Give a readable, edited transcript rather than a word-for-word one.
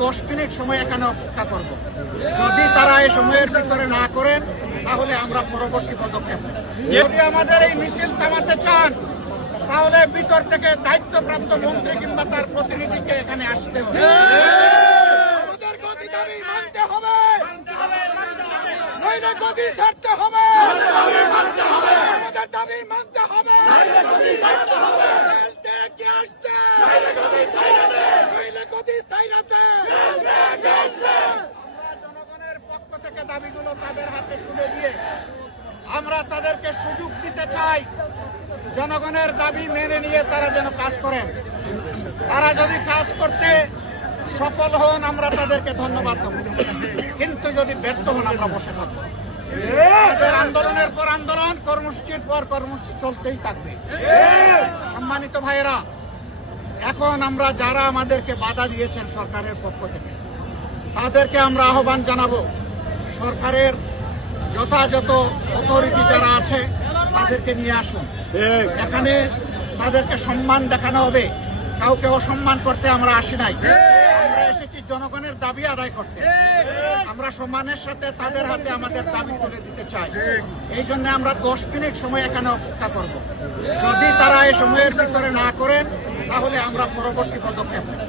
10 minute সময় এখানে অপেক্ষা করব। যদি তারা এই সময়ের ভিতরে না করেন তাহলে আমরা পরবর্তী পদক্ষেপ নেব। যদি আমাদের এই মিছিল থামাতে চান তাহলে ভিতর থেকে দায়িত্বপ্রাপ্ত মন্ত্রী কিংবা তার প্রতিনিধিকে এখানে আসতে হবে। আমাদের গতি দাবি মানতে হবে, নইলে গতি ছাড়তে হবে। আমাদের দাবি মানতে হবে, খেলতে কে আসছে, নইলে গতি ছাইরাতে। আমরা জনগণের পক্ষ থেকে দাবিগুলো তাদের হাতে তুলে দিয়ে আমরা তাদেরকে সুযোগ দিতে চাই জনগণের দাবি মেনে নিয়ে তারা যেন কাজ করেন। তারা যদি কাজ করতে সফল হন আমরা তাদেরকে ধন্যবাদ দেব, কিন্তু যদি ব্যর্থ হন আমরা বসে থাকবো। আমাদের আন্দোলনের পর আন্দোলন, কর্মসূচির পর কর্মসূচি চলতেই থাকবে। সম্মানিত ভাইয়েরা, এখন আমরা যারা আমাদেরকে বাধা দিয়েছেন সরকারের পক্ষ থেকে তাদেরকে আমরা আহ্বান জানাবো, সরকারের যথাযথ অথরিটি যারা আছে তাদেরকে নিয়ে আসুন। এখানে তাদেরকে সম্মান দেখানো হবে, কাউকে অসম্মান করতে আমরা আসি নাই। আমরা এসেছি জনগণের দাবি আদায় করতে। আমরা সম্মানের সাথে তাদের হাতে আমাদের দাবি তুলে দিতে চাই। এই জন্য আমরা 10 মিনিট সময় এখানে অপেক্ষা করব। যদি তারা এই সময়ের ভিতরে না করেন তাহলে আমরা পরবর্তী পদক্ষেপ নেব।